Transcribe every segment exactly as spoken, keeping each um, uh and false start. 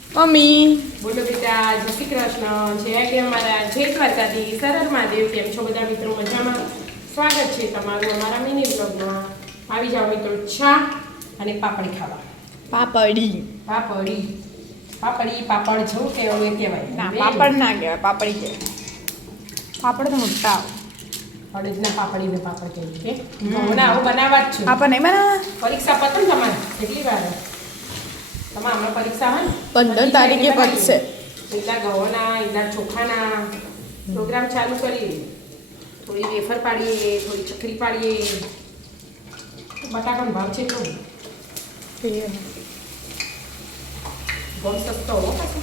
Mummy બોલો બેટા, જય શ્રી કૃષ્ણ. જય કે અમારા જય દ્વારકાથી સરળ મહાદેવ. કેમ છો બધા મિત્રો? મજામાં? સ્વાગત છે તમારું અમારા મિની બ્લોગમાં. આવી જાઓ મિત્રો, ચા અને પાપડી ખાવા. પાપડી પાપડી પાપડી પાપડ છો કે હવે કહેવાય? ના, પાપડ ના કહેવાય, પાપડી કહેવાય. પાપડ તો મોટા આવે. અડદના પાપડી ને પાપડ કહીએ કે ઘઉંના આવું બનાવવા જ છે. પાપડ નહીં બનાવવા? પરીક્ષા પતન તમારે કેટલી વાર? તમારે હમણાં પરીક્ષા હોય ને પંદર તારીખે પતશે. એટલા ઘઉંના એટલા ચોખાના પ્રોગ્રામ ચાલુ કરીએ. થોડી વેફર પાડીએ, થોડી ચકરી પાડીએ. બટાકાનો ભાવ છે એટલો ઘઉં સસ્તો હો પાછો.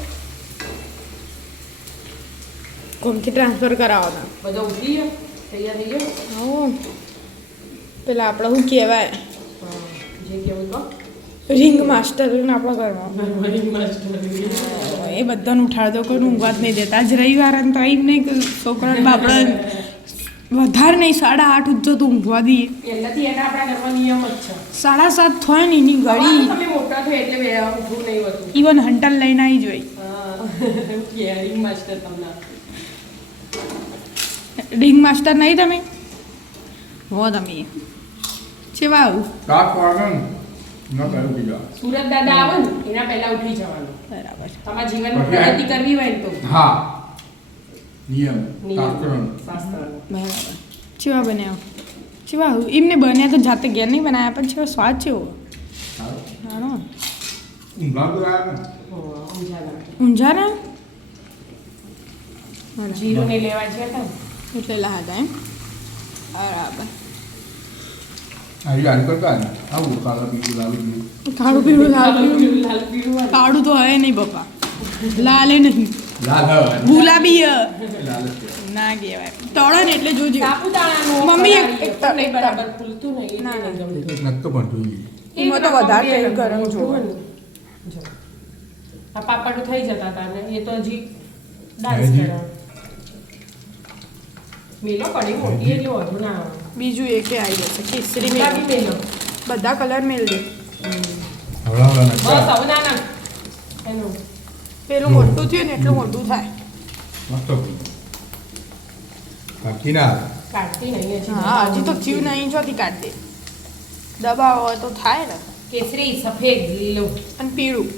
કોમથી ટ્રાન્સફર કરાવવાના બધા ઉઠી ગયો, તૈયાર થઈ ગયો. હા, પેલા આપણે શું કહેવાય, હા, જે કેવું તો રિંગ માસ્ટર આપણા ઘરમાં રિંગ માસ્ટર એ બધાને ઉઠાડતો કોઈ ઊંઘવા જ નહીં દેતા. આજ રવિવાર અને તો એમ નહીં કે છોકરાને બાપડા વધારે નહીં, સાડા આઠ ઉઠજો તો ઊંઘવા દઈએ. પહેલાથી એના આપણા ઘરમાં નિયમ જ છે. સાડા સાત થાય ને એની ઘડી તમે મોટા થયો એટલે વહેલા ઊઠવું નહીં હોતું. ઇવન હંટલ લઈને આવી જોઈ. હા, રિંગ માસ્ટર તમને રિંગ માસ્ટર નહીં તમે? હો તમે ચેવા આવું સાત વાગે ન કરું બીજા. સુરત દાદા આવે ને એના પહેલા ઉઠી જવાનું. બરાબર. તમારા જીવનમાં પ્રગતિ કરવી હોય ને તો હા, નિયમ નિયમ, શાસ્ત્રનો. શાસ્ત્રનો. બરાબર. ચેવા બન્યા? ચેવા આવું એમને બન્યા તો જાતે ઘેર નહીં બનાવ્યા, પણ ચેવો સ્વાદ ચેવો સારું. હાનો ઊંઘા તો આવ્યા ને. હા, ઊંઝાના. ઊંઝાના જીરું ને લેવા ગયા હતા ને. એટલે લા હતા એમ. બરાબર. આજે આજ કરતા ને આવું કાલા બીજું લાવી દીધું. કાળું પીળું લાલ પીળું લાલ પીળું વાળું. કાળું તો હે નહીં પપ્પા, લાલે નહીં, લાલ હ. ગુલાબી હ. લાલ જ છે. ના કહેવાય. તળો ને એટલે જોજો. સાપુતારાનું મમ્મી, એક- ફરાળી એક હતું, નહીં તળ- બરાબર ફૂલતું નહીં એટલે ના, ના. નહીં ગમતું. નક્કો પણ જોઈએ. એમાં તો વધારે તેલ ગરમ મોટું જોવે. હોય ને. જો. આ પાપડ થઈ જતા હતા ને એ તો હજી ડાન્સ હજી? કરે. મેલો કડી મોટી એટલે વધુ ના આવે. બીજું એકે આવી જશે કેસરી ગુલાબી મેલ. મેલો. બધા કલર મેલ દે. હવળા હવળા બસ નક્કા. હવે ના ના એનું પેલું મોટું થયું ને એટલું મોટું થાય. મસ્ત હતું. બાકી ના આવે. કાઢતી નહીં હજી. હા, હજી તો થયું નહીં, ચોથી કાઢ દે. દબાવ હોય તો થાય ને. કેસરી સફેદ લીલો અને પીળું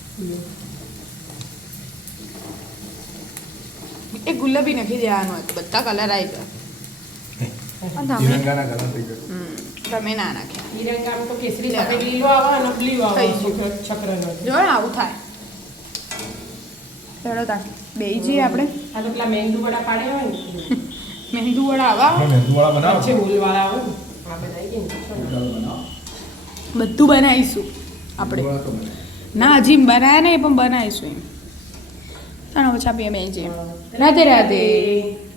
એ ગુલાબી નાખી દેવાનું હતું, બધા કલર આવી જાય. અને તમે તિરંગાના કલર થઈ જશે. હમ, તમે ના નાખ્યા. તિરંગામાં તો કેસરી લે. સફેદ લીલો આવે અને બ્લુ આવે થઈ ગયું. ચક્રનો. જો ને આવું થાય. ચલો તા બેસી જઈએ આપણે. આ તો પેલા મેંદુ વડા પાડ્યા હોય ને મહેંદુ વડા આવા હા, મેંદુવાળા બનાવો. વચ્ચે હોલવાળા આવે ને આ બધા આવી ગયા ને. બનાવો. બધું બનાવીશું આપણે. મેંદુવાળા તો બનાવો. ના, હજી બનાવ્યા નહીં પણ બનાવીશું એમ. ચાલો પછી આપીએ બેસી જઈએ. રાધે રાધે.